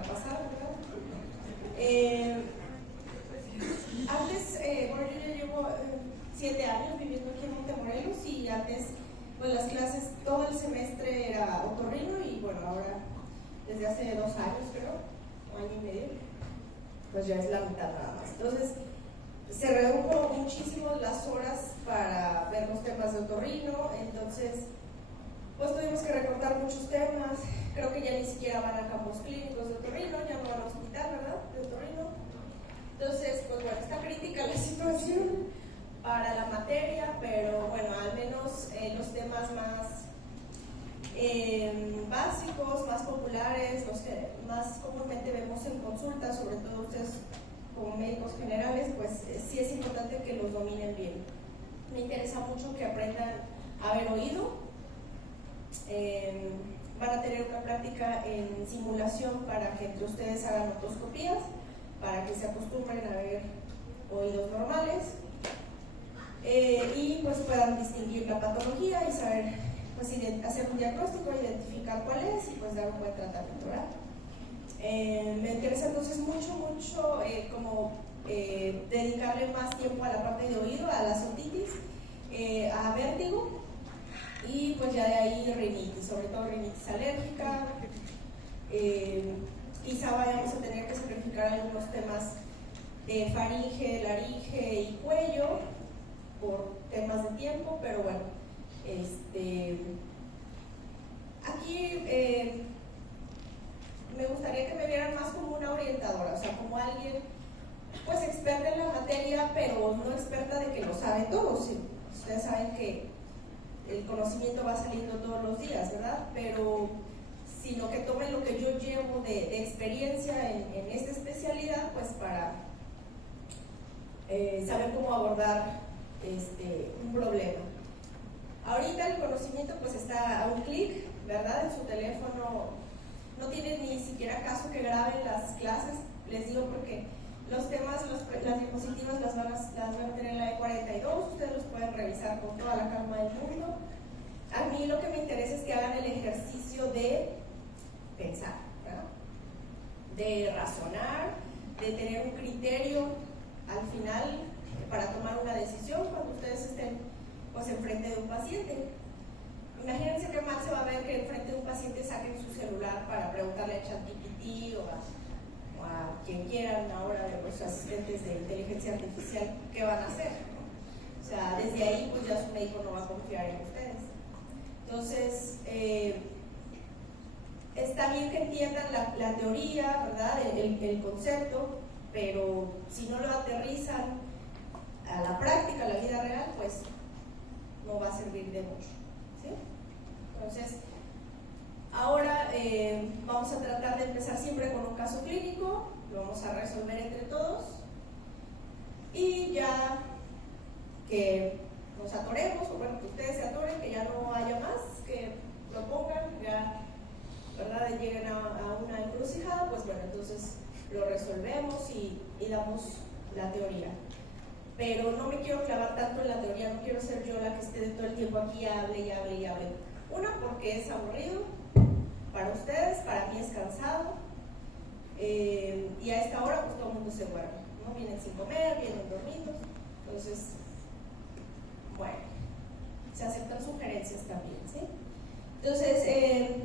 para pasar, ¿verdad? Antes, bueno, yo ya llevo 7 años viviendo aquí en Montemorelos y antes, pues las clases, todo el semestre era otorrino y bueno, ahora desde hace 2 años creo, 1 año y medio, pues ya es la mitad nada más. Entonces, se redujo muchísimo las horas para ver los temas de otorrino, entonces pues tuvimos que recortar muchos temas. Creo que ya ni siquiera van a campos clínicos de otorrino, ya no van a hospital, ¿verdad? De otorrino. Entonces, pues bueno, está crítica la situación para la materia, pero bueno, al menos los temas más básicos, más populares, los que más comúnmente vemos en consulta, sobre todo ustedes como médicos generales, pues sí es importante que los dominen bien. Me interesa mucho que aprendan a haber oído. Van a tener una práctica en simulación para que entre ustedes hagan otoscopías, para que se acostumbren a ver oídos normales y pues puedan distinguir la patología y saber, pues hacer un diagnóstico, identificar cuál es y pues dar un buen tratamiento, ¿verdad? Me interesa entonces mucho como dedicarle más tiempo a la parte de oído, a la otitis, a vértigo y pues ya de ahí rinitis, sobre todo rinitis alérgica. Quizá vayamos a tener que sacrificar algunos temas de faringe, laringe y cuello por temas de tiempo, pero bueno, aquí me gustaría que me vieran más como una orientadora, o sea, como alguien pues experta en la materia, pero no experta de que lo sabe todo. Sí, ustedes saben que el conocimiento va saliendo todos los días, ¿verdad? Pero sino que tomen lo que yo llevo de experiencia en esta especialidad, pues para saber cómo abordar un problema. Ahorita el conocimiento pues está a un clic, ¿verdad? En su teléfono. No tiene ni siquiera caso que graben las clases, les digo, porque los temas, las diapositivas las van a tener en la E42, ustedes los pueden revisar con toda la calma del mundo. A mí lo que me interesa es que hagan el ejercicio de pensar, ¿verdad? De razonar, de tener un criterio al final para tomar una decisión cuando ustedes estén pues enfrente de un paciente. Imagínense qué mal se va a ver que enfrente de un paciente saquen su celular para preguntarle a ChatGPT o a quien quieran ahora de los asistentes de inteligencia artificial qué van a hacer, ¿no? O sea, desde ahí pues ya su médico no va a confiar en ustedes. Entonces, está bien que entiendan la teoría, ¿verdad? El concepto, pero si no lo aterrizan a la práctica, a la vida real, pues no va a servir de mucho, ¿sí? Entonces, ahora vamos a tratar de empezar siempre con un caso clínico, lo vamos a resolver entre todos y ya que nos atoremos, o bueno, que ustedes se atoren, que ya no haya más, que lo pongan, ya, ¿verdad? Lleguen a una encrucijada, pues bueno, entonces lo resolvemos y damos la teoría. Pero no me quiero clavar tanto en la teoría, no quiero ser yo la que esté todo el tiempo aquí, hable y hable y hable. Una, porque es aburrido para ustedes, para mí es cansado, y a esta hora pues todo el mundo se duerme, ¿no? Vienen sin comer, vienen dormidos, entonces, bueno, se aceptan sugerencias también, ¿sí? Entonces,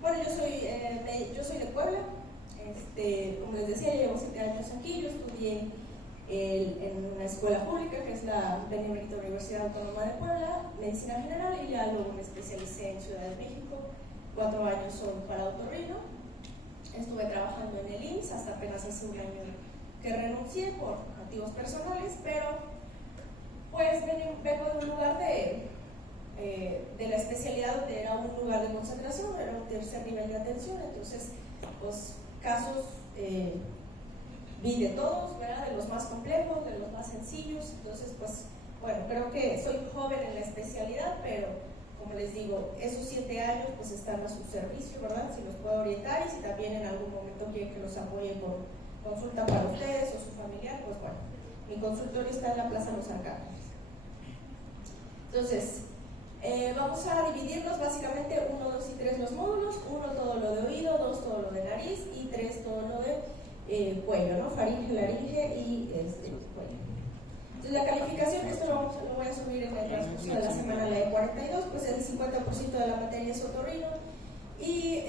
bueno, yo soy de Puebla, como les decía, llevo 7 años aquí, yo estudié en una escuela pública que es la Benemérita Universidad Autónoma de Puebla, Medicina General, y ya luego me especialicé en Ciudad de México, 4 años son para otorrino. Estuve trabajando en el IMSS hasta apenas hace 1 año que renuncié por motivos personales, pero pues vengo de un lugar de la especialidad donde era un lugar de concentración, era un tercer nivel de atención, entonces pues casos vi de todos, ¿verdad? De los más complejos, de los más sencillos, entonces pues bueno, creo que soy joven en la especialidad, pero como les digo, esos 7 años pues están a su servicio, ¿verdad? Si los puedo orientar y si también en algún momento quieren que los apoye con consulta para ustedes o su familiar, pues bueno, mi consultorio está en la Plaza Los Arcángeles. Entonces, vamos a dividirlos básicamente 1, 2 y 3 los módulos, 1 todo lo de oído, 2 todo lo de nariz y 3 cuello, ¿no? Faringe, laringe y cuello. Entonces la calificación, esto lo voy a subir en el transcurso de la semana, la de 42, pues el 50% de la materia es otorrino. Y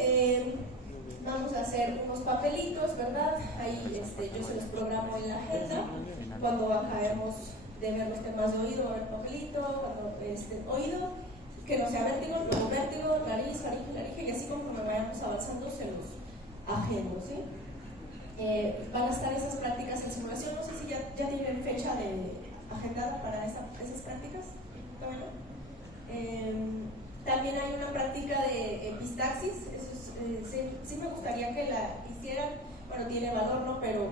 vamos a hacer unos papelitos, ¿verdad? Ahí yo se los programo en la agenda. Cuando acabemos de ver los temas de oído, va a haber papelito, cuando oído, que no sea vértigo, luego vértigo, nariz, faringe, laringe, y así conforme vayamos avanzando se los agendo, ¿sí? Van a estar esas prácticas en simulación, no sé si ya tienen fecha agendada para esas prácticas. Bueno, también hay una práctica de epistaxis, eso sí me gustaría que la hicieran, bueno, tiene valor, ¿no? Pero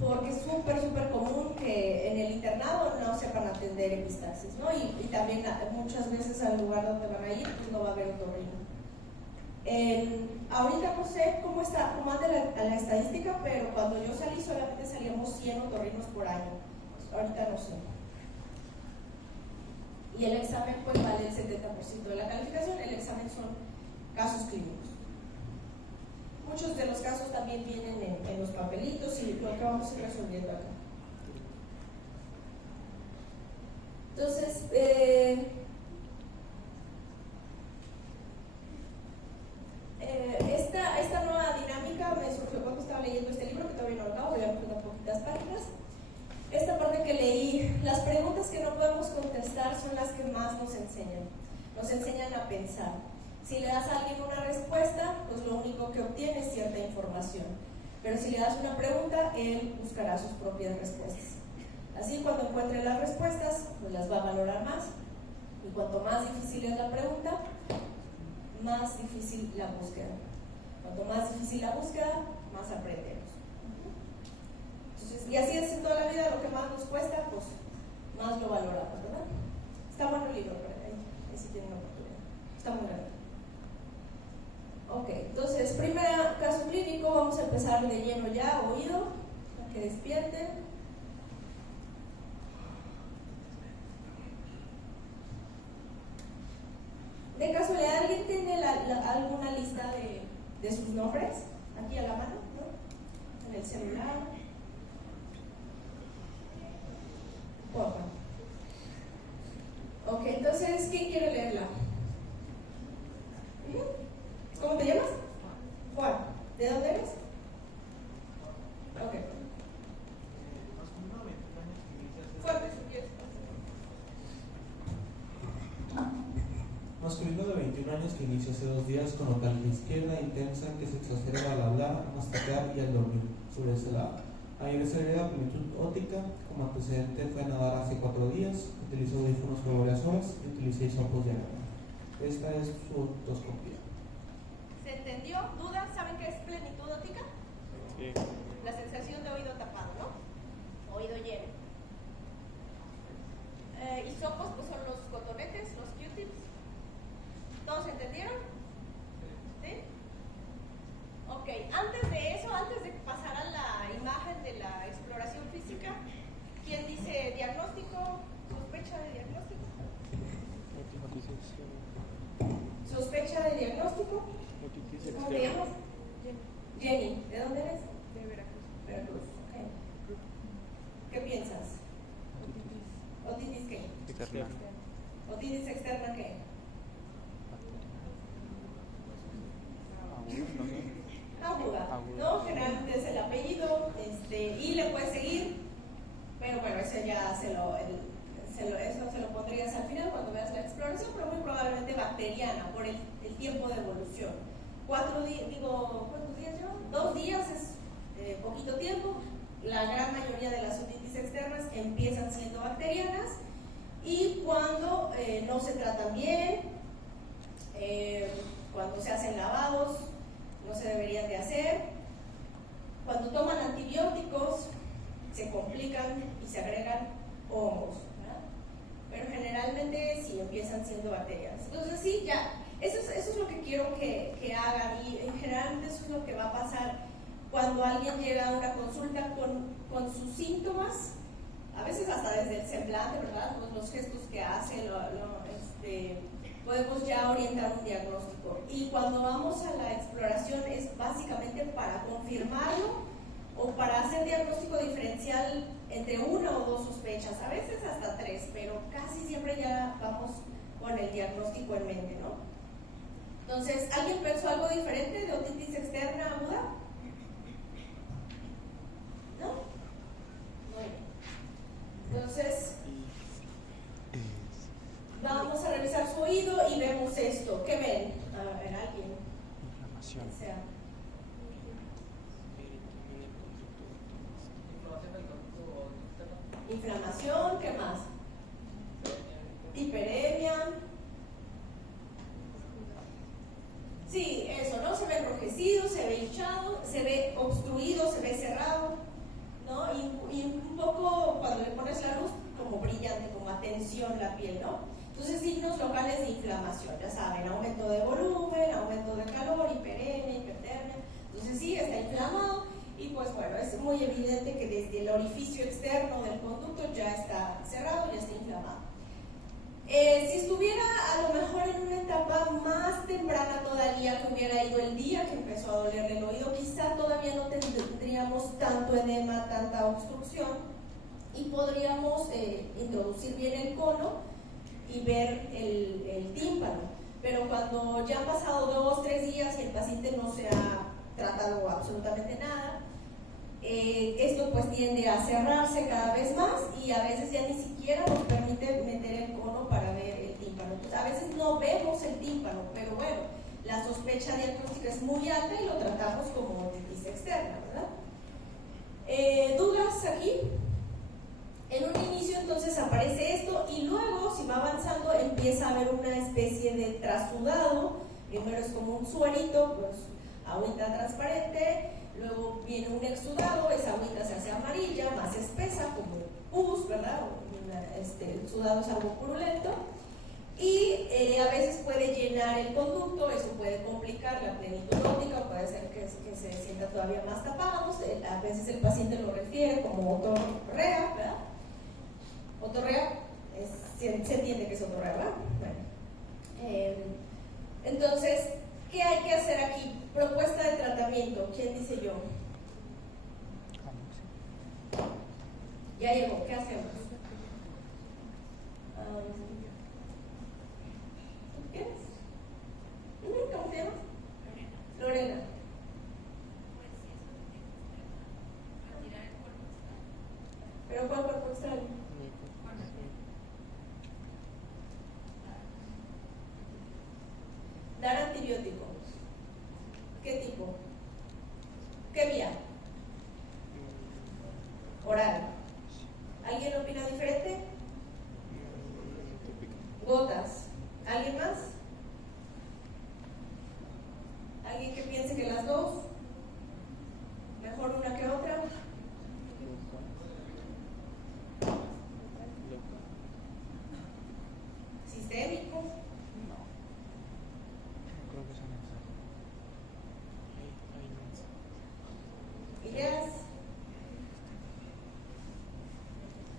porque es súper común que en el internado no sepan atender epistaxis, ¿no? Y también muchas veces al lugar donde van a ir pues no va a haber otorrino. Ahorita no sé cómo anda la estadística, pero cuando yo salí solamente salíamos 100 otorrinos por año. Ahorita no sé. Y el examen pues vale el 70% de la calificación. El examen son casos clínicos. Muchos de los casos también vienen en los papelitos y lo que vamos a ir resolviendo acá. Entonces, esta nueva dinámica me surgió cuando estaba leyendo este libro, que todavía no lo acabo, voy a poner unas poquitas páginas. Esta parte que leí, las preguntas que no podemos contestar son las que más nos enseñan a pensar. Si le das a alguien una respuesta, pues lo único que obtiene es cierta información. Pero si le das una pregunta, él buscará sus propias respuestas. Así, cuando encuentre las respuestas, pues las va a valorar más. Y cuanto más difícil es la pregunta, más difícil la búsqueda. Cuanto más difícil la búsqueda, más aprendemos. Entonces, y así es en toda la vida, lo que más nos cuesta, pues más lo valoramos, ¿verdad? Está bueno el libro, pero ahí sí tienen oportunidad. Está muy grande. Ok, entonces, primer caso clínico, vamos a empezar de lleno ya, oído, para que despierten. De casualidad, ¿alguien tiene alguna lista de sus nombres aquí a la mano, ¿no? En el celular. Porfa. Ok, entonces, ¿quién quiere leerla? ¿Cómo te llamas? Juan. ¿De dónde eres? Ok. Fuerte, si quieres. Masculino de 21 años que inició hace 2 días con localgia izquierda intensa que se exacerba al hablar, masticar y al dormir sobre ese lado. Ayer severidad, plenitud óptica, como antecedente fue a nadar hace 4 días, utilizó audífonos por varias horas y utilicé hisopos de agarra. Esta es su otoscopía. ¿Se entendió? ¿Dudas? ¿Saben qué es plenitud óptica? Sí. La sensación de oído tapado, ¿no? Oído lleno. Hisopos pues son los cotonetes, los Q-tips. ¿Todos entendieron? ¿Sí? Ok, antes de eso, antes de pasar a la imagen de la exploración física, ¿quién dice diagnóstico? ¿Sospecha de diagnóstico? ¿Sospecha de diagnóstico? ¿Cómo te llamas? Jenny. ¿De dónde eres? De Veracruz. Veracruz, ok. ¿Qué piensas? ¿Otitis qué? Externa. ¿Otitis externa qué? Aguda, ¿no? Generalmente es el apellido, y le puedes seguir, pero bueno, eso ya eso se lo pondrías al final cuando veas la exploración, pero muy probablemente bacteriana por el tiempo de evolución. 4 días, ¿cuántos días llevan? 2 días es poquito tiempo. La gran mayoría de las otitis externas empiezan siendo bacterianas y cuando no se tratan bien, cuando se hacen lavados, no se deberían de hacer. Cuando toman antibióticos, se complican y se agregan hongos, ¿verdad? Pero generalmente sí empiezan siendo bacterianas. Entonces sí, ya, eso es lo que quiero que hagan, y generalmente eso es lo que va a pasar cuando alguien llega a una consulta con sus síntomas, a veces hasta desde el semblante, ¿verdad? Pues los gestos que hace, podemos ya orientar un diagnóstico. Y cuando vamos a la exploración es básicamente para confirmarlo o para hacer diagnóstico diferencial entre una o dos sospechas, a veces hasta tres, pero casi siempre ya vamos con el diagnóstico en mente, ¿no? Entonces, ¿alguien pensó algo diferente de otitis externa aguda? ¿No? Muy bien. Entonces, vamos a revisar su oído y vemos esto. ¿Qué ven? A ver, alguien. Inflamación. O sea, inflamación, ¿qué más? Hiperemia. Sí, eso, ¿no? Se ve enrojecido, se ve hinchado, se ve obstruido, se ve cerrado, ¿no? Y un poco, cuando le pones la luz, como brillante, como a tensión la piel, ¿no? Entonces, signos locales de inflamación, ya saben, aumento de volumen, aumento de calor, hiperemia, hipertermia. Entonces, sí, está inflamado y pues bueno, es muy evidente que desde el orificio externo del conducto ya está cerrado, ya está inflamado. Si estuviera a lo mejor en una etapa más temprana todavía, que hubiera ido el día que empezó a dolerle el oído, quizá todavía no tendríamos tanto edema, tanta obstrucción y podríamos introducir bien el cono y ver el tímpano. Pero cuando ya han pasado 2 o 3 días y el paciente no se ha tratado absolutamente nada, esto pues tiende a cerrarse cada vez más y a veces ya ni siquiera nos permite meter el cono para ver el tímpano. Entonces, a veces no vemos el tímpano, pero bueno, la sospecha diagnóstica es muy alta y lo tratamos como otitis externa, ¿verdad? ¿Dudas aquí? En un inicio entonces aparece esto y luego, si va avanzando, empieza a haber una especie de trasudado. Primero es como un suerito, pues agüita transparente. Luego viene un exudado, esa agüita se hace amarilla, más espesa, como pus, ¿verdad? El sudado es algo purulento. Y a veces puede llenar el conducto, eso puede complicar la plenitud óptica, puede ser que se sienta todavía más tapado. A veces el paciente lo refiere como otorrea, ¿verdad? Otorrea, se entiende que es otorrea, ¿verdad? Bueno. Entonces, ¿qué hay que hacer aquí? Propuesta de tratamiento. ¿Quién dice yo? Ya llegó. ¿Qué hacemos? ¿Tú quieres? ¿Cómo te llamas? Lorena. ¿Pero cuál cuerpo extraño? Dar antibiótico. ¿Qué tipo? ¿Qué vía? Oral. ¿Alguien opina diferente? Gotas. ¿Alguien más? ¿Alguien que piense que las dos? ¿Mejor una que otra? ¿Sistémico? ¿Ideas?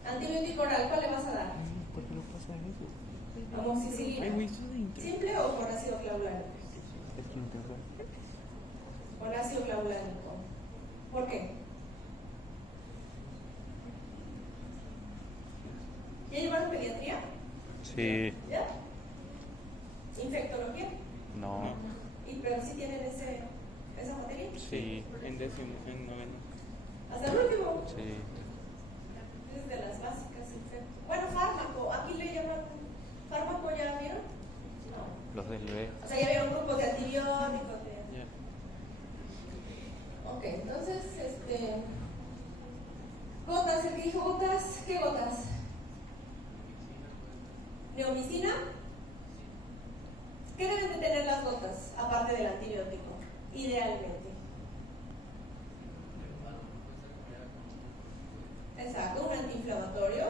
Antibiótico oral, ¿cuál le vas a dar? ¿Por qué lo pasa eso? Amoxicilina. ¿Simple o con ácido clavulánico? Es que no tengo. Con ácido clavulánico. ¿Por qué? ¿Ya llevaron pediatría? Sí. ¿Ya? ¿Infectología? No. ¿Y pero sí tienen esa materia? Sí. En décimo, en noveno. ¿Hasta el último? Sí. Es de las básicas. Bueno, fármaco. Aquí le llaman fármaco, ¿ya vieron? No. Los del B. O sea, ya vieron grupos de antibióticos. Ya. Ok, entonces, gotas, el que dijo gotas, ¿qué gotas? ¿Neomicina? ¿Qué deben de tener las gotas, aparte del antibiótico? Idealmente. Exacto, un antiinflamatorio.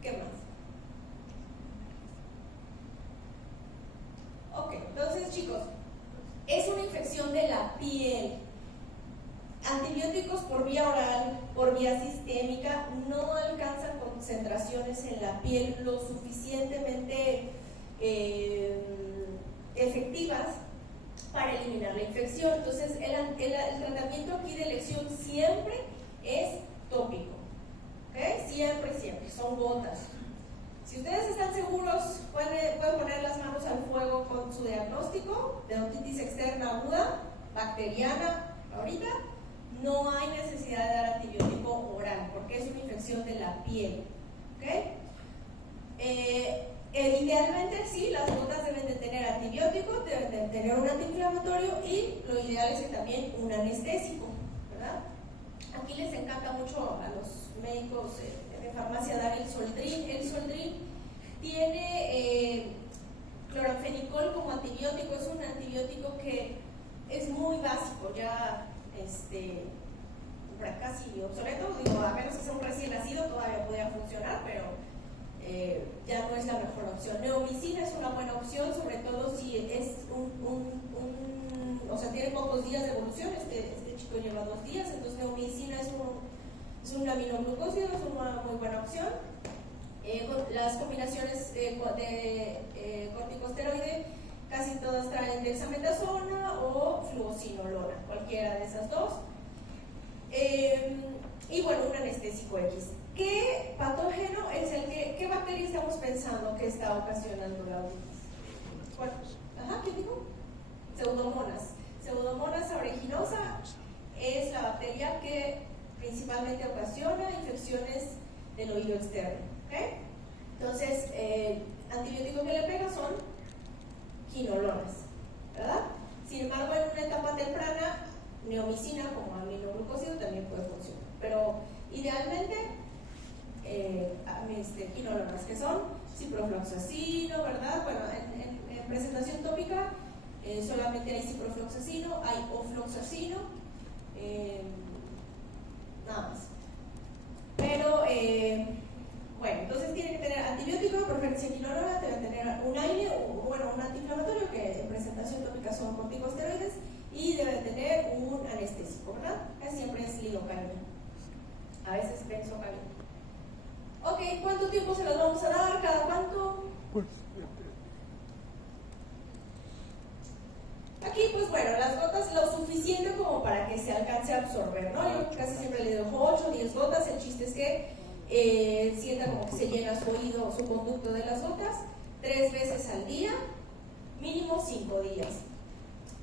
¿Qué más? Ok, entonces chicos, es una infección de la piel. Antibióticos por vía oral, por vía sistémica, no alcanzan concentraciones en la piel lo suficientemente efectivas para eliminar la infección. Entonces, el tratamiento aquí de elección siempre es tópico, ¿ok? Siempre, son gotas. Si ustedes están seguros, pueden poner las manos al fuego con su diagnóstico de otitis externa aguda, bacteriana, ahorita. No hay necesidad de dar antibiótico oral, porque es una infección de la piel, ¿ok? Idealmente sí, las gotas deben de tener antibiótico, deben de tener un antiinflamatorio y lo ideal es que también un anestésico, ¿verdad? Aquí les encanta mucho a los médicos de farmacia dar el Soldrin. El Soldrin tiene cloranfenicol como antibiótico, es un antibiótico que es muy básico, ya casi obsoleto, digo, a menos que sea un recién nacido todavía podría funcionar, pero ya no es la mejor opción. Neomicina es una buena opción, sobre todo si es o sea, tiene pocos días de evolución. Este chico lleva 2 días, entonces neomicina es un aminoglucósido, es una muy buena opción. Las combinaciones de corticosteroide casi todas traen dexametasona o fluocinolona, cualquiera de esas dos. Y bueno, un anestésico X. ¿Qué patógeno es qué bacteria estamos pensando que está ocasionando la otitis? Bueno, ¿qué dijo? Pseudomonas. Pseudomonas aeruginosa es la bacteria que principalmente ocasiona infecciones del oído externo, ¿okay? Entonces, antibióticos que le pega son quinolonas, ¿verdad? Sin embargo, en una etapa temprana, neomicina como aminoglucósido también puede funcionar, pero idealmente quinolonas, que son ciprofloxacino, ¿verdad? Bueno, en presentación tópica solamente hay ciprofloxacino, hay ofloxacino, nada más. Pero bueno, entonces tiene que tener antibiótico, preferencia quinolona, debe tener un AINE o bueno, un antiinflamatorio, que en presentación tópica son corticosteroides, y debe tener un anestésico, ¿verdad? Siempre es lidocaína, a veces benzocaína. Ok, ¿cuánto tiempo se los vamos a dar? ¿Cada cuánto? Aquí, pues bueno, las gotas lo suficiente como para que se alcance a absorber, ¿no? Yo casi siempre le dejo 8 o 10 gotas. El chiste es que sienta como que se llena su oído, su conducto de las gotas, 3 veces al día, mínimo 5 días.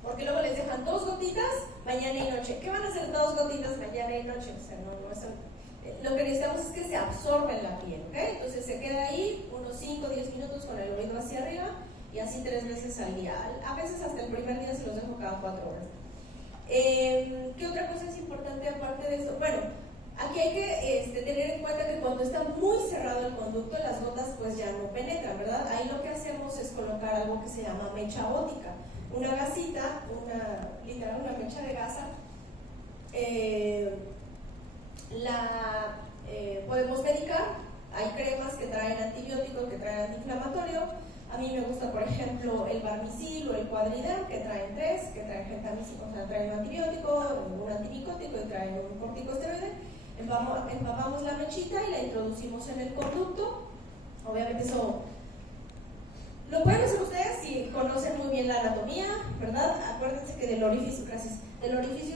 Porque luego les dejan 2 gotitas mañana y noche. ¿Qué van a hacer 2 gotitas mañana y noche? O sea, no es lo que necesitamos es que se absorba en la piel, ¿ok? Entonces se queda ahí unos 5 o 10 minutos con el oído hacia arriba y así 3 veces al día. A veces hasta el primer día se los dejo cada 4 horas. ¿Qué otra cosa es importante aparte de esto? Bueno, aquí hay que tener en cuenta que cuando está muy cerrado el conducto, las gotas pues ya no penetran, ¿verdad? Ahí lo que hacemos es colocar algo que se llama mecha ótica, una gasita, literal una mecha de gasa. Podemos medicar. Hay cremas que traen antibiótico, que traen antiinflamatorio. A mí me gusta, por ejemplo, el Barmicil o el Quadridem, que traen 3, que traen gentamicin, o sea, traen un antibiótico, un antimicótico y traen un corticosteroide. Empapamos la mechita y la introducimos en el conducto. Obviamente eso lo pueden hacer ustedes si conocen muy bien la anatomía, ¿verdad? Acuérdense que del orificio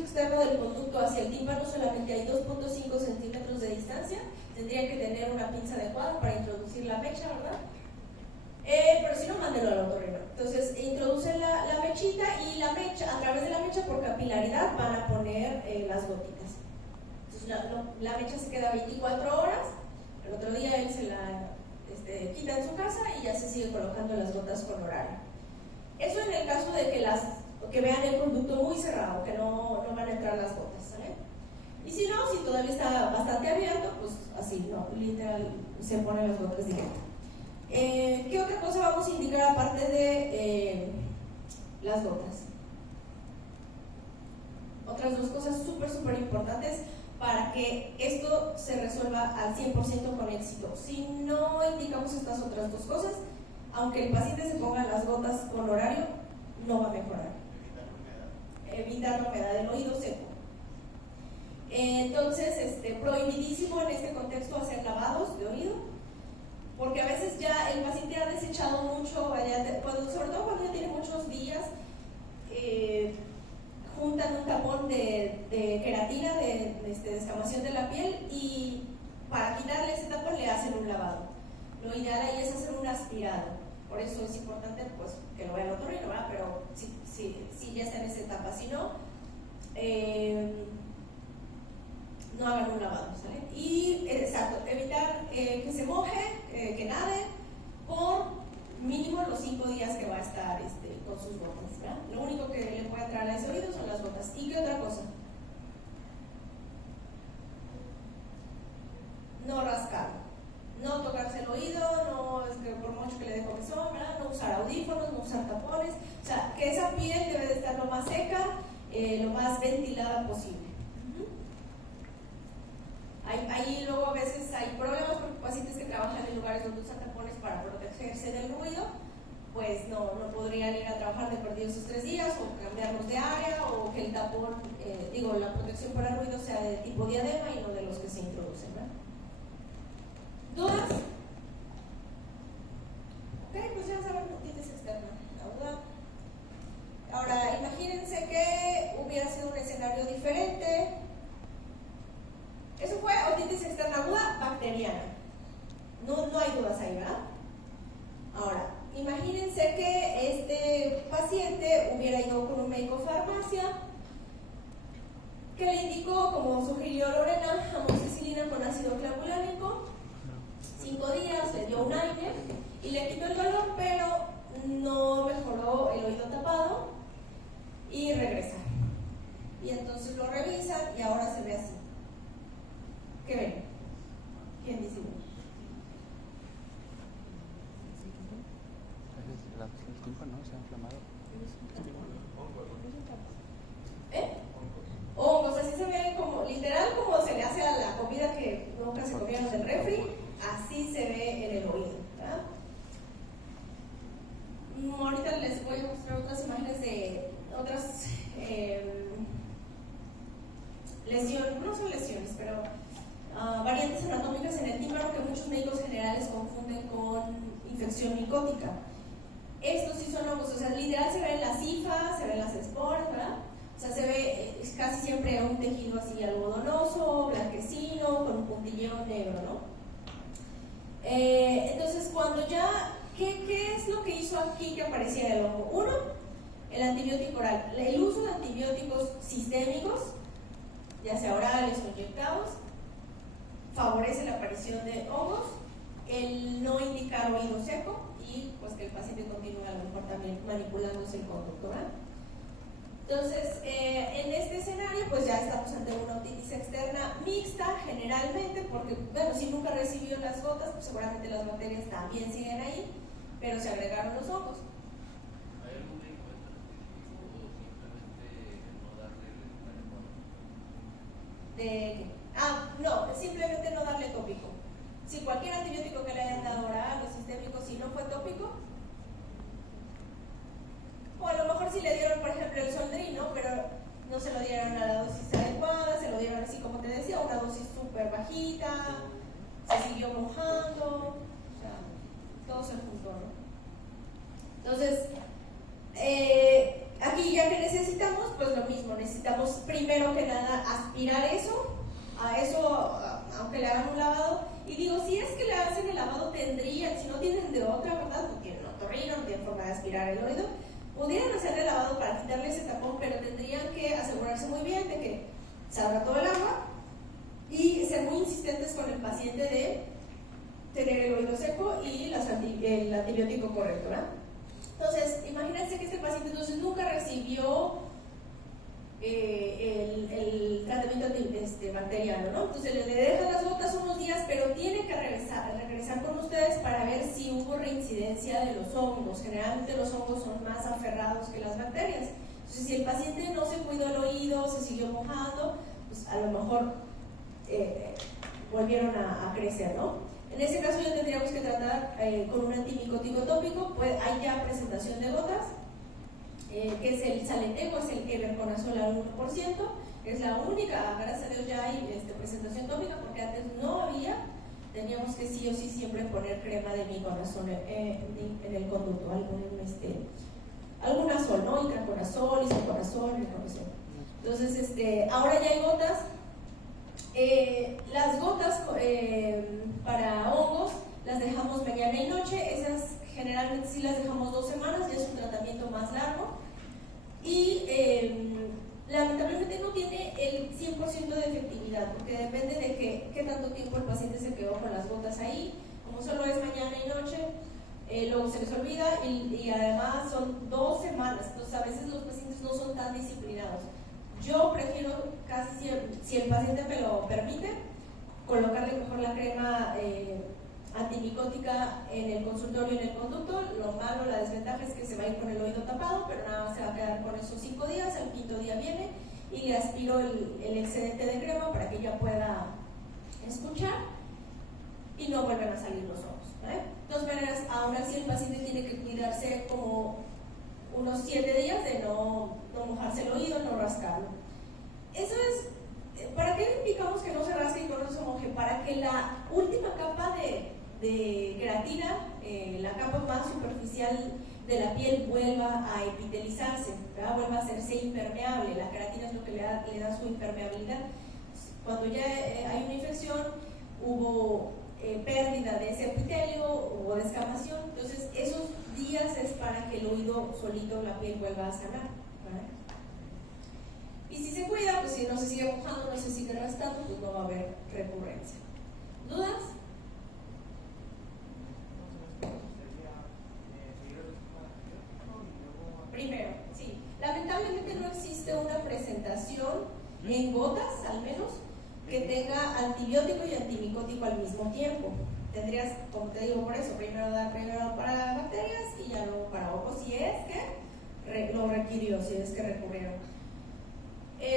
externo del conducto hacia el tímpano solamente hay 2.5 centímetros de distancia. Tendrían que tener una pinza adecuada para introducir la mecha, ¿verdad? Pero si no, mándenlo al otorrino. Entonces, introducen la mechita y la mecha, a través de la mecha, por capilaridad, van a poner las gotitas. Entonces, la mecha se queda 24 horas. El otro día él se la quita en su casa y ya se sigue colocando las gotas con horario. Eso en el caso de que vean el conducto muy cerrado, que no van a entrar las gotas, ¿sale? Y si no, si todavía está bastante abierto, pues así, no, literal, se ponen las gotas directas. ¿Qué otra cosa vamos a indicar aparte de las gotas? Otras 2 cosas súper importantes para que esto se resuelva al 100% con éxito. Si no indicamos estas otras 2 cosas, aunque el paciente se ponga las gotas con horario, no va a mejorar. Evitar la humedad del oído seco. Entonces, prohibidísimo en este contexto hacer lavados de oído. porque a veces ya el paciente ha desechado mucho, sobre todo cuando ya tiene muchos días, juntan un tapón de queratina, de descamación de la piel, y para quitarle ese tapón le hacen un lavado. Lo ideal ahí es hacer un aspirado, por eso es importante pues, que lo vea el otorrino, ¿verdad? Pero si ya está en esa etapa, si no, no hagan un lavado, ¿sale? Y, exacto, evitar que se moje, que nade, por mínimo los 5 días que va a estar con sus gotas, ¿verdad? Lo único que le puede entrar a ese oído son las gotas. ¿Y qué otra cosa? No rascar, no tocarse el oído, no es que por mucho que le dé comezón, ¿verdad? No usar audífonos, no usar tapones, o sea, que esa piel debe de estar lo más seca, lo más ventilada posible. Ahí luego a veces hay problemas porque pacientes que trabajan en lugares donde usan tapones para protegerse del ruido, pues no podrían ir a trabajar de perdido esos 3 días, o cambiarlos de área, o que el tapón, la protección para ruido sea de tipo diadema y no de los que se introducen, ¿verdad? ¿Dudas? Ok, pues ya saben, otitis externa aguda. Ahora, imagínense que hubiera sido un escenario diferente. Eso fue otitis externa aguda bacteriana. No hay dudas ahí, ¿verdad? Ahora, imagínense que este paciente hubiera ido con un médico farmacia que le indicó, como sugirió Lorena, amoxicilina con ácido clavulánico, 5 días, le dio un aire y le quitó el dolor, pero no mejoró el oído tapado, y regresa. Y entonces lo revisan y ahora se ve así. ¿Qué ven? ¿Quién dice? El tímpano se ha inflamado. Hongos, así se ve como, literal, como se le hace a la comida que nunca se comieron del refri, así se ve en el oído, ¿verdad? Ahorita les voy a mostrar otras imágenes de otras lesiones, no son lesiones, pero variantes anatómicas en el tímpano que muchos médicos generales confunden con infección micótica. Estos sí son hongos, o sea, literal se ven las hifas, se ven las esporas, ¿verdad? O sea, se ve casi siempre un tejido así algodonoso, blanquecino, con un puntilleo negro, ¿no? Entonces, cuando ya, ¿qué es lo que hizo aquí que apareciera el hongo? Uno, el antibiótico oral. El uso de antibióticos sistémicos, ya sea orales o inyectados, favorece la aparición de hongos. El no indicar oído seco y pues que el paciente continúe a lo mejor también manipulándose el conducto, ¿verdad? Entonces, en este escenario, pues ya estamos ante una otitis externa mixta, generalmente, porque, bueno, si nunca recibió las gotas, pues seguramente las bacterias también siguen ahí, pero se agregaron los hongos. ¿Hay algún medicamento específico o simplemente no darle el No, simplemente no darle tópico. Si cualquier antibiótico que le hayan dado oral o sistémico, si no fue tópico, o a lo mejor si le dieron, por ejemplo, el Soldrino, pero no se lo dieron a la dosis adecuada, se lo dieron así como te decía, una dosis súper bajita, se siguió mojando, o sea, todo se juntó, ¿no? Entonces, aquí ya que necesitamos, pues lo mismo, necesitamos primero que nada aspirar eso, aunque le hagan un lavado, y digo, si es que le hacen el lavado, tendrían, si no tienen de otra, ¿verdad? No tienen otorrino, no tienen forma de aspirar el oído, pudieran hacerle lavado para quitarle ese tapón, pero tendrían que asegurarse muy bien de que salga todo el agua y ser muy insistentes con el paciente de tener el oído seco y el antibiótico correcto, ¿verdad? Entonces, imagínense que este paciente entonces nunca recibió el tratamiento bacteriano, ¿no? Entonces le dejan las gotas unos días, pero tiene que regresar con ustedes para ver si hubo reincidencia de los hongos. Generalmente los hongos son más aferrados que las bacterias. Entonces, si el paciente no se cuidó el oído, se siguió mojando, pues a lo mejor volvieron a crecer, ¿no? En ese caso ya tendríamos que tratar con un antimicótico tópico, pues hay ya presentación de gotas, que es el Salenteco, es el Everconazol al 1%, es la única, gracias a Dios ya hay presentación tópica, porque antes no había, teníamos que sí o sí siempre poner crema de miconazol en el conducto, algunazol, ¿no? Itraconazol, isoconazol, miconazol. Entonces, ahora ya hay gotas. Las gotas para hongos las dejamos mañana y noche. Esas generalmente sí las dejamos 2 semanas, ya es un tratamiento más largo. Y lamentablemente no tiene el 100% de efectividad, porque depende de qué tanto tiempo el paciente se quedó con las gotas ahí. Como solo es mañana y noche, luego se les olvida y además son 2 semanas, entonces a veces los pacientes no son tan disciplinados. Yo prefiero casi siempre, si el paciente me lo permite, colocarle mejor la crema antimicótica en el consultorio, en el conducto. Lo malo, la desventaja es que se va a ir con el oído tapado, pero nada más se va a quedar con esos 5 días. Al 5.º día viene y le aspiro el excedente de crema para que ella pueda escuchar y no vuelven a salir los ojos, ¿vale? De todas maneras, aún así el paciente tiene que cuidarse como unos 7 días de no mojarse el oído, no rascarlo. Eso es, ¿para qué indicamos que no se rasque y que no se moje? Para que la última capa de queratina, la capa más superficial de la piel, vuelva a epitelizarse, ¿verdad? Vuelva a hacerse impermeable. La queratina es lo que le da su impermeabilidad. Cuando ya hay una infección, hubo pérdida de ese epitelio, hubo descamación, entonces esos días es para que el oído solito, la piel vuelva a sanar, ¿vale? Y si se cuida, pues si no se sigue mojando, no se sigue rascando, pues no va a haber recurrencia. ¿Dudas? Primero, sí. Lamentablemente no existe una presentación en gotas, al menos, que tenga antibiótico y antimicótico al mismo tiempo. Tendrías, como te digo, por eso, primero para bacterias y ya luego para hongos, si es que lo requirió, si es que recurrieron.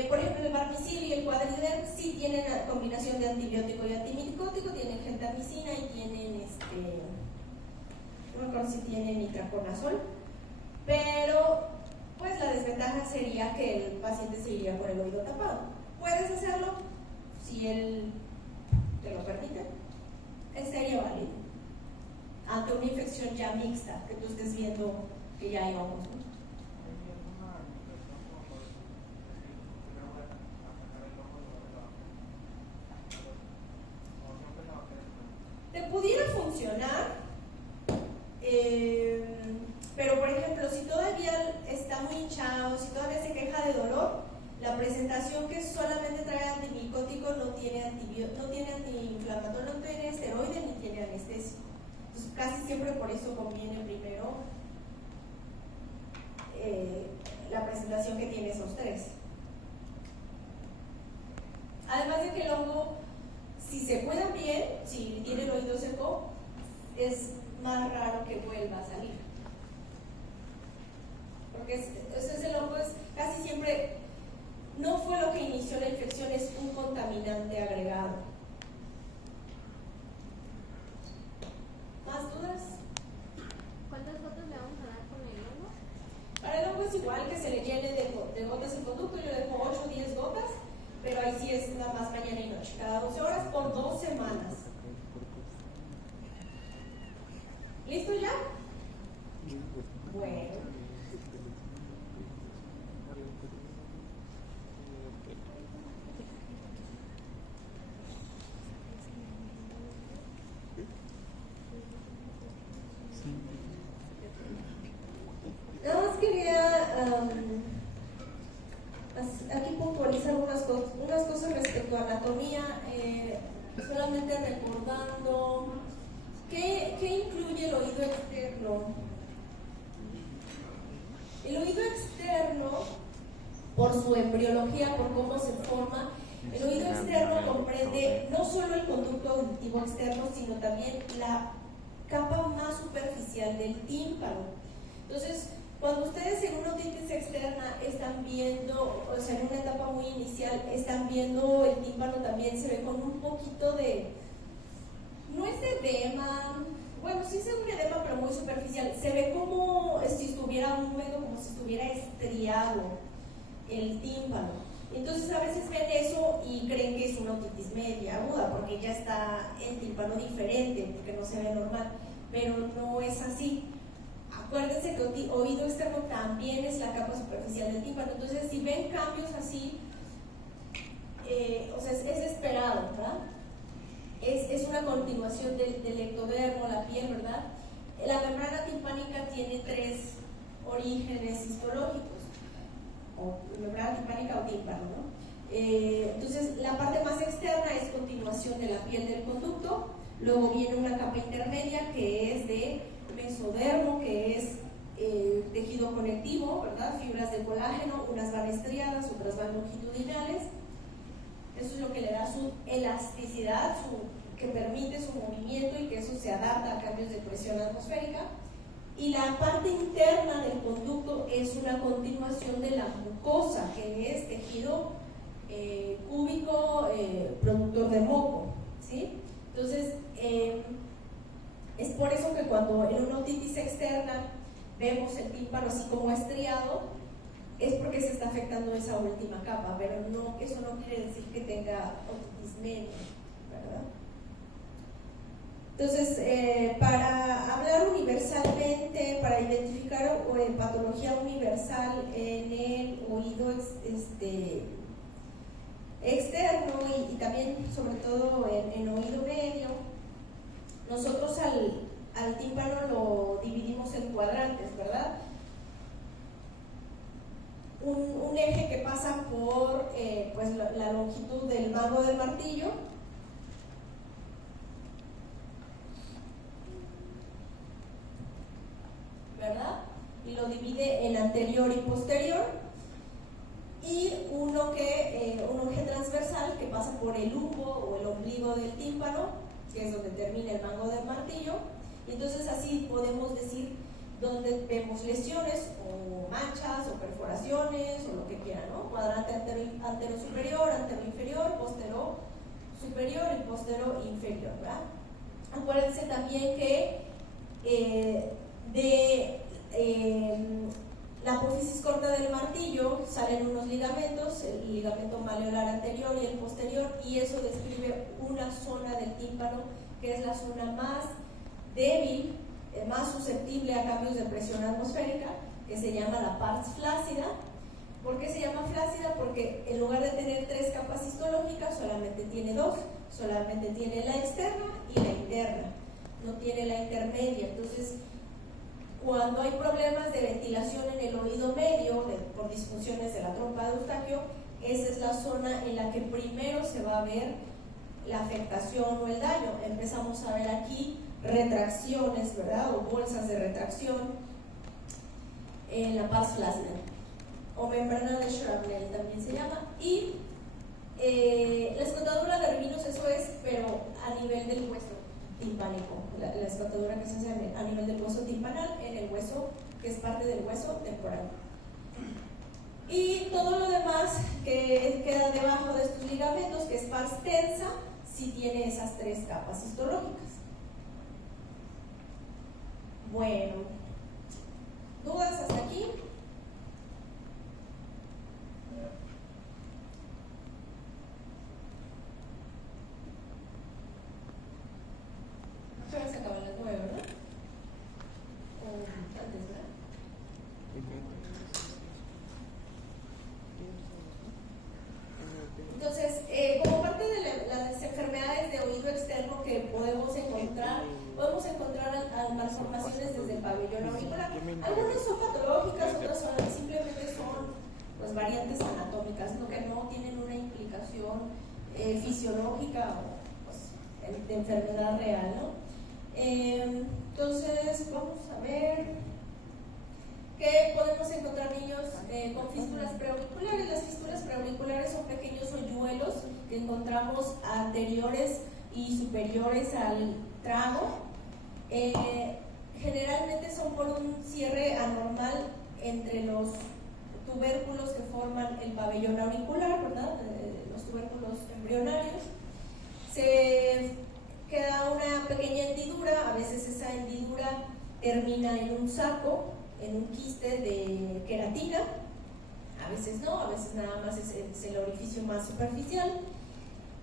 Por ejemplo, el Barnicil y el Quadriderm sí tienen combinación de antibiótico y antimicótico, tienen gentamicina y tienen, no me acuerdo si tienen itraconazol, pero pues la desventaja sería que el paciente se iría por el oído tapado. Puedes hacerlo si él te lo permite, sería válido ante una infección ya mixta, que tú estés viendo que ya hay hongos, ¿no? Te pudiera funcionar, pero por ejemplo, si todavía está muy hinchado, si todavía se queja de dolor, la presentación que solamente trae antimicótico no tiene antiinflamatorio, no tiene esteroide ni tiene anestesia. Entonces, casi siempre por eso conviene primero la presentación que tiene esos 3. Además de que el hongo, si se cuidan bien, si tiene el oído seco, es más raro que vuelva a salir. Porque el hongo es casi siempre, no fue lo que inició la infección, es un contaminante agregado. ¿Más dudas? ¿Cuántas gotas le vamos a dar con el hongo? Para el hongo es igual, que se le llene de gotas el conducto. Yo le dejo 8 o 10 gotas, pero ahí sí es nada más mañana y noche, cada 12 horas por 2 semanas. ¿Listo ya? Bueno. Nada más quería aquí puntualizar unas cosas respecto a anatomía, solamente recordando qué incluye el oído externo. El oído externo, por su embriología, por cómo se forma, el oído externo comprende no solo el conducto auditivo externo, sino también la capa más superficial del tímpano. Entonces, cuando ustedes en una otitis externa están viendo, o sea, en una etapa muy inicial, están viendo el tímpano, también se ve con un poquito de, no es edema, bueno, sí es un edema, pero muy superficial. Se ve como si estuviera húmedo, como si estuviera estriado el tímpano. Entonces a veces ven eso y creen que es una otitis media aguda porque ya está el tímpano diferente, porque no se ve normal, pero no es así. Acuérdense que oído externo también es la capa superficial del tímpano, entonces si ven cambios así, o sea, es esperado, ¿verdad? Es una continuación del ectodermo, la piel, ¿verdad? La membrana timpánica tiene 3 orígenes histológicos, o membrana timpánica o tímpano, ¿no? Entonces, la parte más externa es continuación de la piel del conducto, luego viene una capa intermedia que es de mesodermo, que es tejido conectivo, ¿verdad? Fibras de colágeno, unas van estriadas, otras van longitudinales. Eso es lo que le da su elasticidad, que permite su movimiento y que eso se adapta a cambios de presión atmosférica. Y la parte interna del conducto es una continuación de la mucosa, que es tejido cúbico, productor de moco, ¿sí? Entonces, es por eso que cuando en una otitis externa vemos el tímpano así como estriado, es porque se está afectando esa última capa, pero no, eso no quiere decir que tenga otitis media, ¿verdad? Entonces, para hablar universalmente, para identificar patología universal en el oído externo y también sobre todo en oído medio, nosotros al tímpano lo dividimos en cuadrantes, ¿verdad? Un eje que pasa por pues la longitud del mango del martillo, ¿verdad? Y lo divide en anterior y posterior, y un eje transversal que pasa por el lumbo o el ombligo del tímpano, que es donde termina el mango del martillo. Y entonces así podemos decir donde vemos lesiones o manchas o perforaciones o lo que quieran, ¿no? Cuadrante antero superior, antero inferior, postero superior y postero inferior, ¿verdad? Acuérdense también que la apófisis corta del martillo salen unos ligamentos, el ligamento maleolar anterior y el posterior, y eso describe una zona del tímpano que es la zona más débil, más susceptible a cambios de presión atmosférica, que se llama la pars flácida. ¿Por qué se llama flácida? Porque en lugar de tener 3 capas histológicas, solamente tiene 2, solamente tiene la externa y la interna, no tiene la intermedia. Entonces, cuando hay problemas de ventilación en el oído medio por disfunciones de la trompa de Eustaquio, esa es la zona en la que primero se va a ver la afectación o el daño. Empezamos a ver aquí retracciones, ¿verdad? O bolsas de retracción en la pars flácida, o membrana de Shrapnel también se llama. Y la escotadura de Revinus, eso es, pero a nivel del hueso timpánico, la escotadura que se hace a nivel del hueso timpanal, en el hueso que es parte del hueso temporal. Y todo lo demás que queda debajo de estos ligamentos, que es pars tensa, sí tiene esas 3 capas histológicas. Bueno, ¿dudas hasta aquí? Apenas se acaban las 9, ¿verdad? O antes, ¿verdad? Entonces, como parte de las enfermedades de oído externo que podemos encontrar malformaciones desde el pabellón auricular. Algunas son patológicas, otras simplemente son pues, variantes anatómicas, ¿no? Que no tienen una implicación fisiológica o pues, de enfermedad real, ¿no? Entonces, vamos a ver que podemos encontrar niños con fístulas preauriculares. Las fístulas preauriculares son pequeños hoyuelos que encontramos anteriores y superiores al trago. Generalmente son por un cierre anormal entre los tubérculos que forman el pabellón auricular, ¿verdad? Los tubérculos embrionarios. Se queda una pequeña hendidura, a veces esa hendidura termina en un saco, en un quiste de queratina. a veces no, a veces nada más es el orificio más superficial.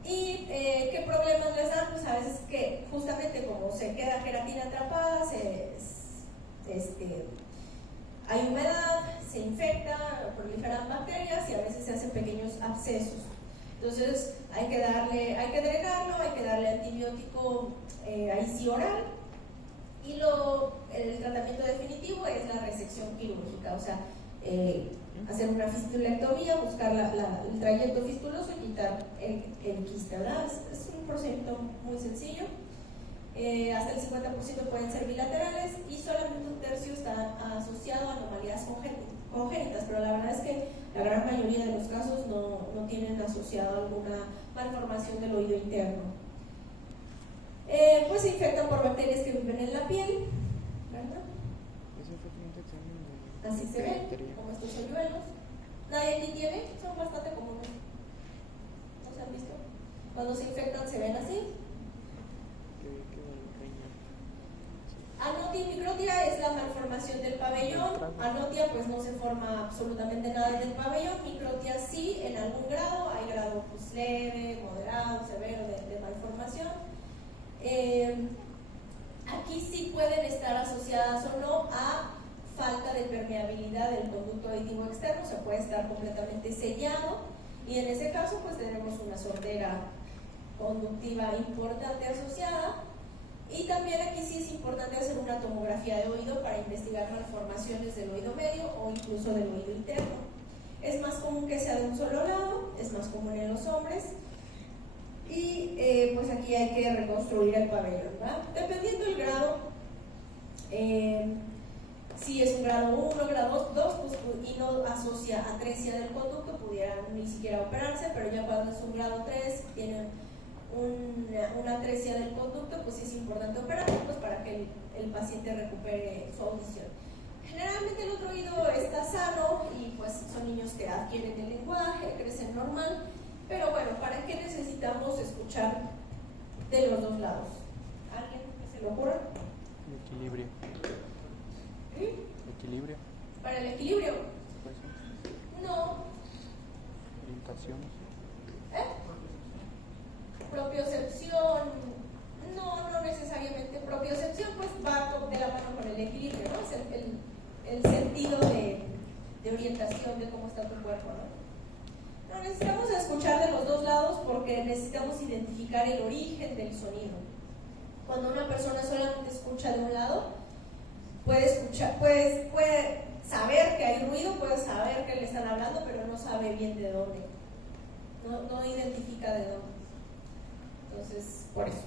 ¿Y qué problemas les dan? Pues a veces que justamente como se queda queratina atrapada, hay humedad, se infecta, proliferan bacterias y a veces se hacen pequeños abscesos. Entonces hay que drenarlo, hay que darle antibiótico ahí sí oral, y el tratamiento definitivo es la resección quirúrgica, o sea, hacer una fistulectomía, buscar el trayecto fistuloso y quitar el quiste, ¿verdad? Es un procedimiento muy sencillo. Hasta el 50% pueden ser bilaterales y solamente un tercio está asociado a anomalías congénitas, pero la verdad es que la gran mayoría de los casos no tienen asociado alguna malformación del oído interno. Pues se infectan por bacterias que viven en la piel, ¿verdad? Así se ven, como estos hoyuelos. Nadie aquí tiene, son bastante comunes. ¿No se han visto? Cuando se infectan se ven así. Anotia y microtia es la malformación del pabellón. Anotia pues no se forma absolutamente nada del pabellón. Microtia sí, en algún grado. Hay grado pues leve, moderado, severo de malformación. Aquí sí pueden estar asociadas o no a falta de permeabilidad del conducto auditivo externo, se puede estar completamente sellado y en ese caso pues tenemos una sordera conductiva importante asociada. Y también aquí sí es importante hacer una tomografía de oído para investigar malformaciones del oído medio o incluso del oído interno. Es más común que sea de un solo lado, es más común en los hombres y pues aquí hay que reconstruir el pabellón, ¿verdad? Dependiendo del grado, si es un grado 1, grado 2 pues, y no asocia atresia del conducto, pudieran ni siquiera operarse, pero ya cuando es un grado 3 tienen una atresia del conducto, pues sí es importante operarlo pues, para que el paciente recupere su audición. Generalmente el otro oído está sano y pues son niños que adquieren el lenguaje, crecen normal, pero bueno, ¿para qué necesitamos escuchar de los dos lados? ¿Alguien que se lo ocurra? El equilibrio. Equilibrio. ¿Para el equilibrio? Pues, No. orientación. Propiocepción, no necesariamente. Propiocepción pues va de la mano con el equilibrio, ¿no? Es el sentido de orientación de cómo está tu cuerpo, ¿no? No, necesitamos escuchar de los dos lados porque necesitamos identificar el origen del sonido. Cuando una persona solamente escucha de un lado, puede saber que hay ruido, puede saber que le están hablando, pero no sabe bien de dónde. No identifica de dónde. Entonces, por eso.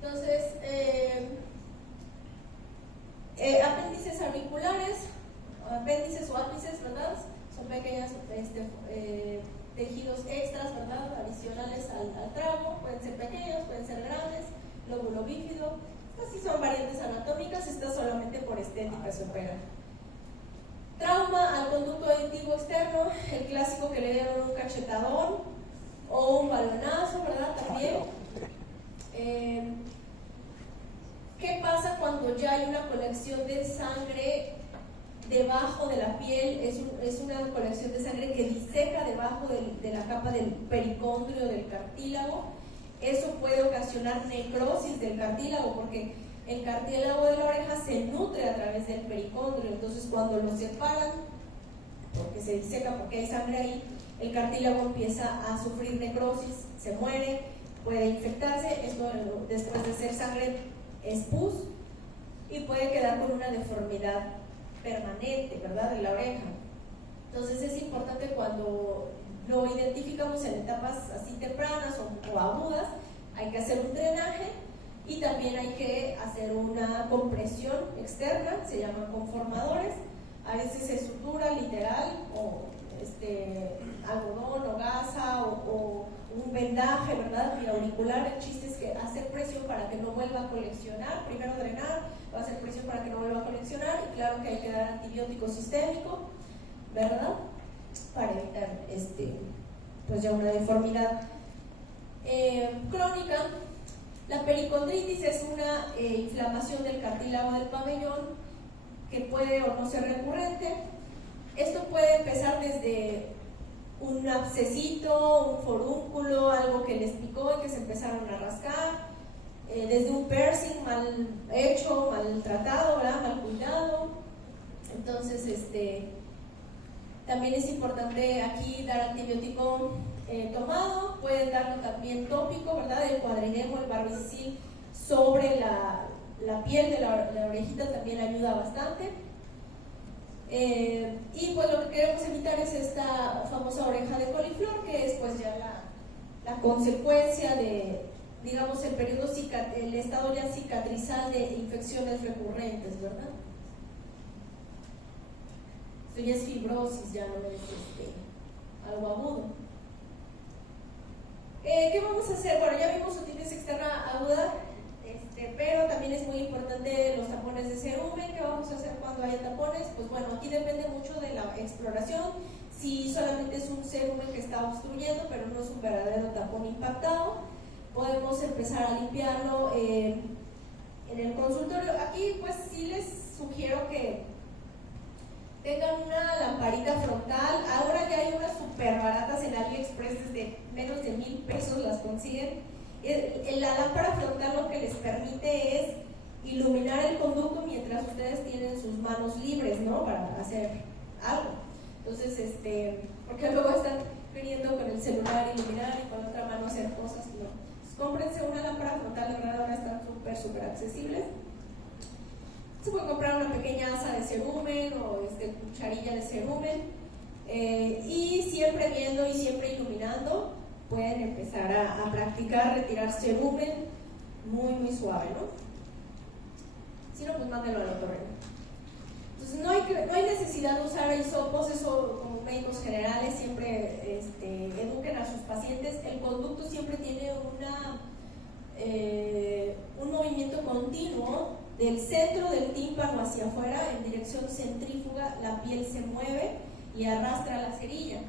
Entonces, apéndices auriculares, apéndices o ápices, ¿verdad? Son pequeños tejidos extras, ¿verdad? Adicionales al trago, pueden ser pequeños, pueden ser grandes, lóbulo bífido. Estas sí son variantes anatómicas, estas solamente por estética se operan. Trauma al conducto auditivo externo, el clásico que le dieron un cachetadón o un balonazo, ¿verdad? También. ¿Qué pasa cuando ya hay una colección de sangre debajo de la piel? Es una colección de sangre que diseca debajo de la capa del pericondrio del cartílago. Eso puede ocasionar necrosis del cartílago porque el cartílago de la oreja se nutre a través del pericondrio. Entonces cuando lo separan, porque se diseca, porque hay sangre ahí, el cartílago empieza a sufrir necrosis, se muere, puede infectarse. Esto después de ser sangre es pus y puede quedar con una deformidad permanente, ¿verdad?, de la oreja. Entonces es importante cuando lo identificamos en etapas así tempranas o agudas, hay que hacer un drenaje y también hay que hacer una compresión externa, se llaman conformadores. A veces se sutura literal o algodón o gasa o un vendaje, ¿verdad?, auricular. El chiste es que hacer presión para que no vuelva a coleccionar, primero drenar, va a hacer presión para que no vuelva a coleccionar y claro que hay que dar antibiótico sistémico, ¿verdad?, para evitar pues ya una deformidad crónica. La pericondritis es una inflamación del cartílago del pabellón que puede o no ser recurrente. Esto puede empezar desde un abscesito, un forúnculo, algo que les picó y que se empezaron a rascar, desde un piercing mal hecho, mal tratado, ¿verdad? Mal cuidado. Entonces, también es importante aquí dar antibiótico tomado. Pueden darlo también tópico, ¿verdad? El cuadrinemo, el barbicil sobre la piel de la orejita también ayuda bastante. Y pues lo que queremos evitar es esta famosa oreja de coliflor, que es pues ya la consecuencia de, digamos, el estado ya cicatrizal de infecciones recurrentes, ¿verdad? Esto ya es fibrosis, ya no es algo agudo. ¿Qué vamos a hacer? Bueno, ya vimos otitis externa aguda, pero también es muy importante los tapones de cerumen. ¿Qué vamos a hacer cuando haya tapones? Pues bueno, aquí depende mucho de la exploración. Si solamente es un cerumen que está obstruyendo, pero no es un verdadero tapón impactado, podemos empezar a limpiarlo en el consultorio. Aquí pues sí les sugiero que tengan una lamparita frontal. Ahora ya hay unas súper baratas en AliExpress, desde menos de $1,000 las consiguen. La lámpara frontal lo que les permite es iluminar el conducto mientras ustedes tienen sus manos libres, ¿no? Para hacer algo. Entonces, porque luego están queriendo con el celular iluminar y con la otra mano hacer cosas, no. Entonces, cómprense una lámpara frontal, de verdad ahora están súper accesibles. Se puede comprar una pequeña asa de cerumen o cucharilla de cerumen, y siempre viendo y siempre iluminando pueden empezar a practicar retirar cerumen muy suave, ¿no? Si no, pues mándelo al otorrino. Entonces no hay necesidad de usar hisopos. Eso como médicos generales siempre eduquen a sus pacientes. El conducto siempre tiene un movimiento continuo del centro del tímpano hacia afuera en dirección centrífuga. La piel se mueve y arrastra la cerilla.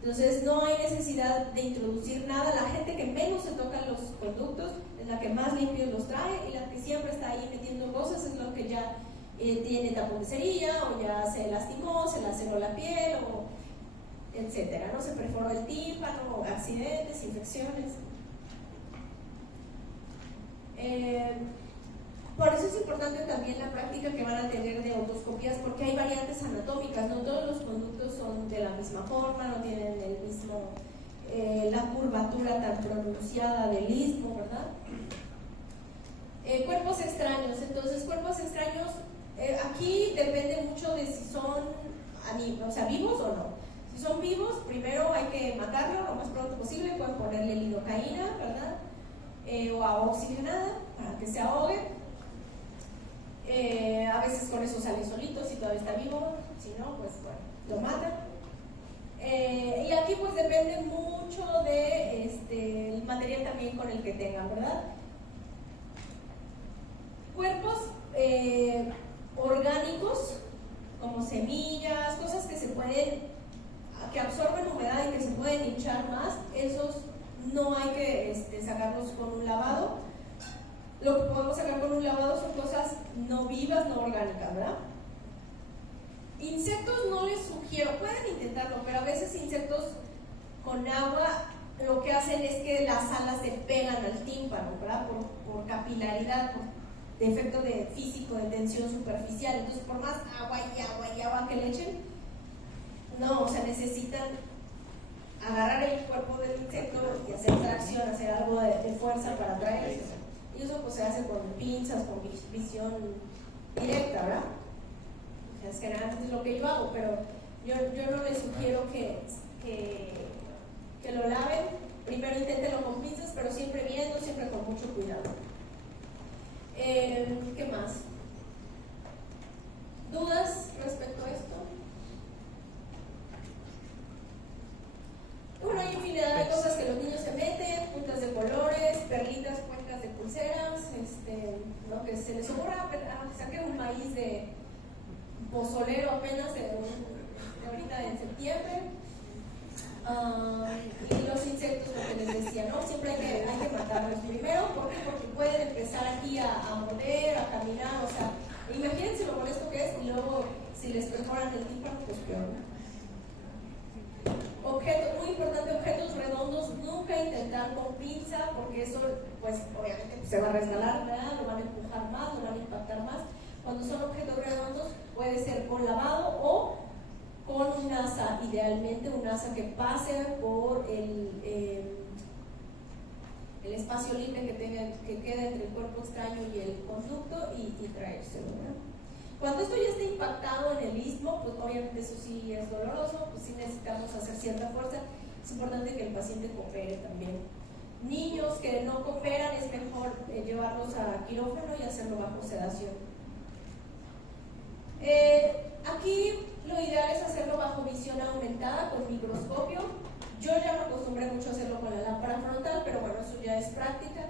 Entonces no hay necesidad de introducir nada. La gente que menos se tocan los conductos es la que más limpios los trae, y la que siempre está ahí metiendo cosas es lo que ya tiene tapón de cerilla, o ya se lastimó, se laceró la piel, o etcétera, ¿no? Se perforó el tímpano, accidentes, infecciones. Por eso es importante también la práctica que van a tener de otoscopías, porque hay variantes anatómicas. No todos los conductos son de la misma forma, no tienen la curvatura tan pronunciada del istmo, ¿verdad? Cuerpos extraños. Entonces, cuerpos extraños, aquí depende mucho de si son vivos o no. Si son vivos, primero hay que matarlo lo más pronto posible. Pueden ponerle lidocaína, ¿verdad? O agua oxigenada para que se ahogue. A veces con eso sale solito si todavía está vivo, si no, pues bueno, lo matan. Y aquí pues depende mucho de el material también con el que tengan, ¿verdad? Cuerpos orgánicos, como semillas, cosas que absorben humedad y que se pueden hinchar más, esos no hay que sacarlos con un lavado. Lo que podemos sacar con un lavado son cosas no vivas, no orgánicas, ¿verdad? Insectos no les sugiero, pueden intentarlo, pero a veces insectos con agua lo que hacen es que las alas se pegan al tímpano, ¿verdad? Por capilaridad, por defecto físico de tensión superficial. Entonces, por más agua y agua que le echen, no, necesitan agarrar el cuerpo del insecto y hacer tracción, hacer algo de fuerza para traerse. Y eso pues se hace con pinzas, con visión directa, ¿verdad? Es generalmente es lo que yo hago, pero yo no les sugiero que lo laven. Primero inténtenlo con pinzas, pero siempre viendo, siempre con mucho cuidado. ¿Qué más? ¿Dudas respecto a esto? Bueno, hay infinidad de cosas que los niños se meten, puntas de colores, perlitas, cuencas de pulseras, ¿no? Que se les ocurra, saquen un maíz de pozolero apenas de ahorita en septiembre. Y los insectos, lo que les decía, ¿no? Siempre hay que matarlos primero. ¿Por qué? Porque pueden empezar aquí a morder, a caminar, o sea, Imagínense lo molesto que es y luego si les perforan el tímpano, pues peor. Objetos, muy importante, objetos redondos, nunca intentar con pinza porque eso pues obviamente se va a resbalar, ¿verdad? Lo van a empujar más, lo van a impactar más. Cuando son objetos redondos puede ser con lavado o con un asa, idealmente un asa que pase por el espacio libre que queda entre el cuerpo extraño y el conducto y traérselo, ¿verdad? Cuando esto ya está impactado en el istmo, pues obviamente eso sí es doloroso, pues sí necesitamos hacer cierta fuerza. Es importante que el paciente coopere también. Niños que no cooperan es mejor llevarlos a quirófano y hacerlo bajo sedación. Aquí lo ideal es hacerlo bajo visión aumentada con microscopio. Yo ya no acostumbré mucho a hacerlo con la lámpara frontal, pero bueno, eso ya es práctica.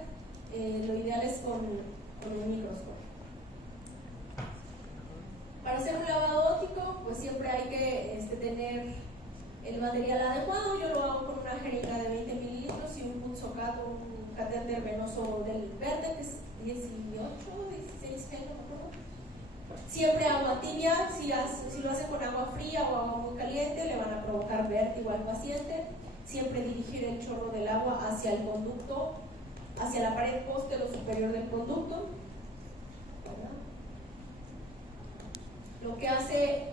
Lo ideal es con un microscopio. Para hacer un lavado óptico, pues siempre hay que tener el material adecuado. Yo lo hago con una jeringa de 20 mililitros y un punzocat o un catéter venoso del verde, que es 18 o 16 G, no me acuerdo. Siempre agua tibia, si lo hacen con agua fría o agua muy caliente, le van a provocar vértigo al paciente. Siempre dirigir el chorro del agua hacia el conducto, hacia la pared póstero superior del conducto. Lo que hace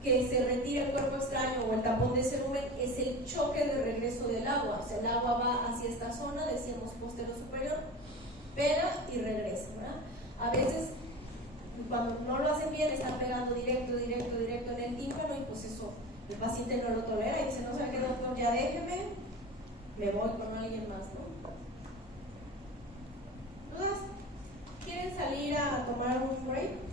que se retire el cuerpo extraño o el tapón de cerumen es el choque de regreso del agua. O sea, el agua va hacia esta zona, decíamos póstero superior, pega y regresa, ¿verdad? A veces, cuando no lo hacen bien, están pegando directo en el tímpano y pues eso, el paciente no lo tolera y dice, no sabe qué, doctor, ya déjeme, me voy con alguien más, ¿no? ¿Dudas? ¿Quieren salir a tomar un break?